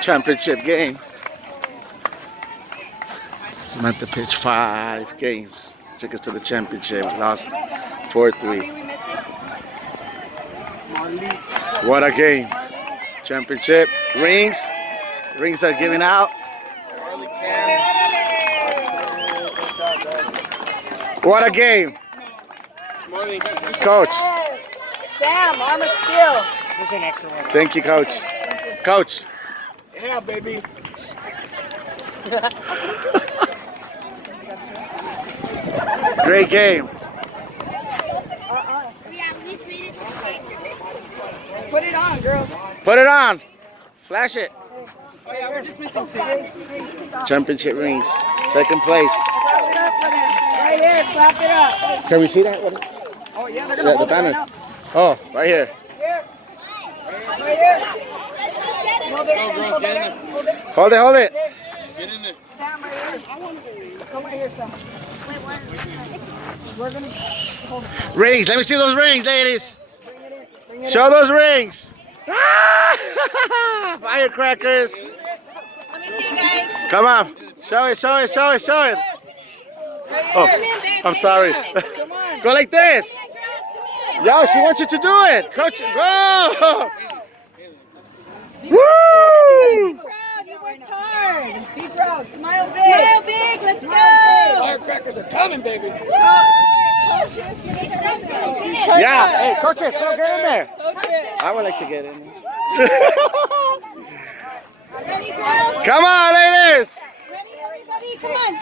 championship game. Samantha pitched 5 games. Took us to the championship. Lost 4-3. What a game. Championship. Rings. Rings are giving out. What a game. Coach. Sam, arm of steel. There's an extra one. Thank you, Coach. Coach. Yeah, baby. Great game. Put it on, girls. Put it on. Flash it. Oh yeah, we're just missing 2. Championship rings. Second place. Clap it up for them. Right here, clap it up. Can we see that? Oh yeah, they're gonna The hold it right banner. now. Oh, right here. Here. Right here. Hold it, Go, girls, hold get in it, there. hold it. Hold it, hold it. Get in there. Sam, right here. Come right here, Sam. We're gonna hold it. Rings. Let me see those rings, ladies. Bring it in. Bring it Show in. those rings. Firecrackers. Let me see, guys. Come on. Show it, show it, show it, show it. Oh, I'm sorry. Come on. Go like this. Yo, she wants you to do it. Coach, go. Woo! Be proud. You worked hard. Be proud. Smile big. Smile big. Let's go. Firecrackers are coming, baby. Yeah. Hey, coaches, go get in there. I would like to get in there. Ready, girls? Come on, ladies. Ready, everybody? Come on.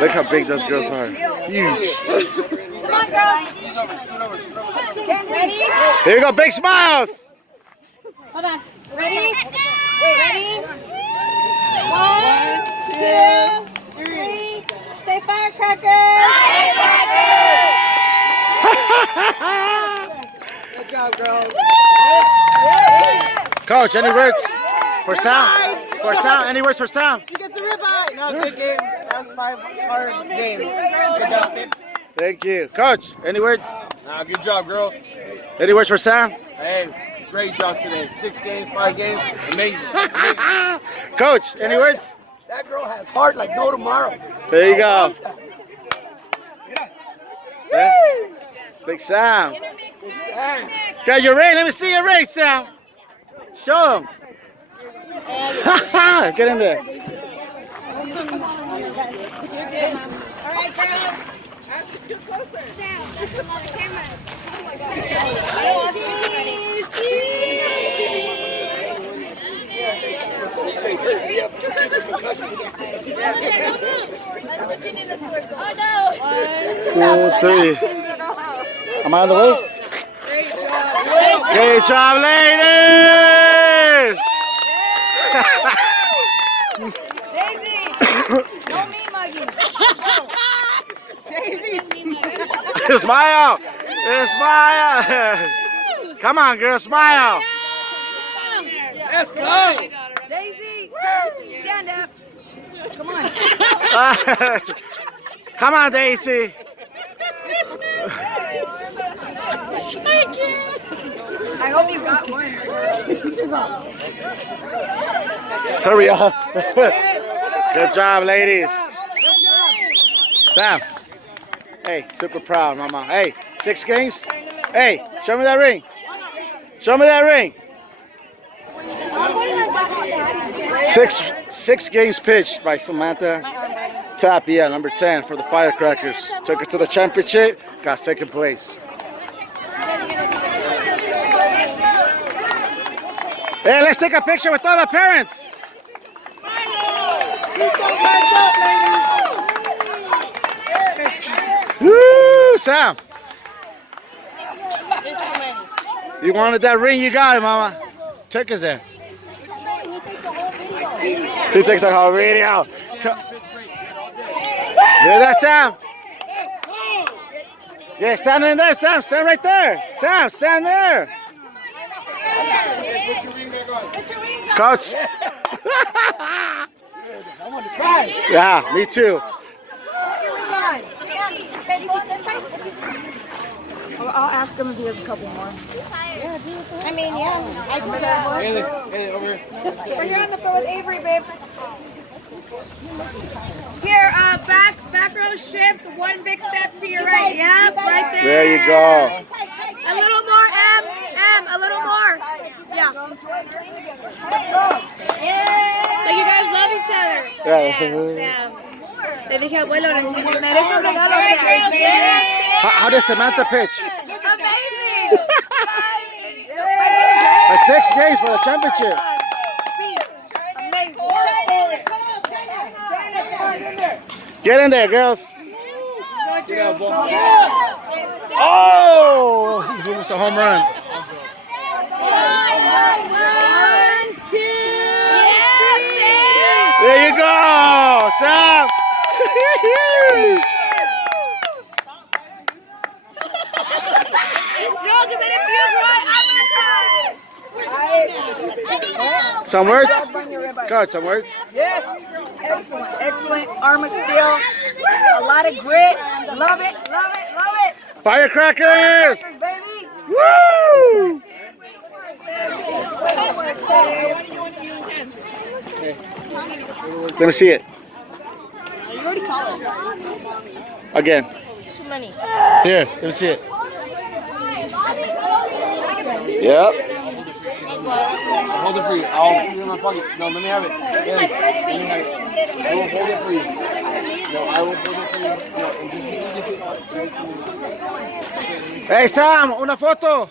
Look how big those girls are. Huge. Come on, girls. Ready? Here we go. Big smiles. Hold on. Ready? Ready? 1, 2, 3. Say firecrackers. Good job, girls. Coach, any words for Sam? For Sam, any words for Sam? You get to ribeye. No, good game. That was 5 hard games. Good job. Thank you. Coach, any words? Nah, good job, girls. Any words for Sam? Hey, great job today. 6 games, 5 games. Amazing. Coach, any words? That girl has heart like no tomorrow. There you go. Yeah. Big Sam. Got your ring. Let me see your ring, Sam. Show them. Get in there. All right, girls. This is on the cameras. Oh my Two, three. Am I on the way? Great job, ladies! Daisy! No me mugging. Daisy! Smile! Smile! Come on, girl, smile! Let's go. Daisy! Stand up. Come on. Come on, Daisy! I hope you got one. Hurry up! Good job, ladies! Sam! Hey, super proud, mama. Hey, 6 games? Hey, show me that ring. Show me that ring. 6 games pitched by Samantha Tapia, number 10 for the Firecrackers. Took us to the championship, got 2nd place. Hey, let's take a picture with all the parents. Woo, Sam. You wanted that ring, you got it, mama. Took us there. He takes the whole video. Hear that, Sam? Yeah, stand in there, Sam. Stand right there. Sam, stand there. Coach. Yeah, me too. I'll ask him if he has a couple more. I mean, yeah. I can tell. Haley, over here. We're here on the phone with Avery, babe. Here, back row shift, one big step to your right. Yep, right there. There you go. A little more, M, a little more. Yeah. Like you guys love each other. Yeah. Le dije, abuelo, merece un regalo. How did Samantha pitch? Amazing. That's 6 games for the championship. Get in there, girls. Oh, it was a home run. 1, 2, 3. There you go, Sam. No, because if you cry, I'm gonna cry. Some words? Coach, some words? Yes. Excellent. Excellent. Arm of steel. A lot of grit. Love it. Love it. Love it. Firecrackers! Baby. Woo! Let me see it. You already saw it. Again. Too many. Here, let me see it. Yep. Hold it for you. I'll put it in my pocket. No, let me have it. Haley, let me have it. I will hold it for you. No, I will hold it for you. No, and just Hey Sam, una foto.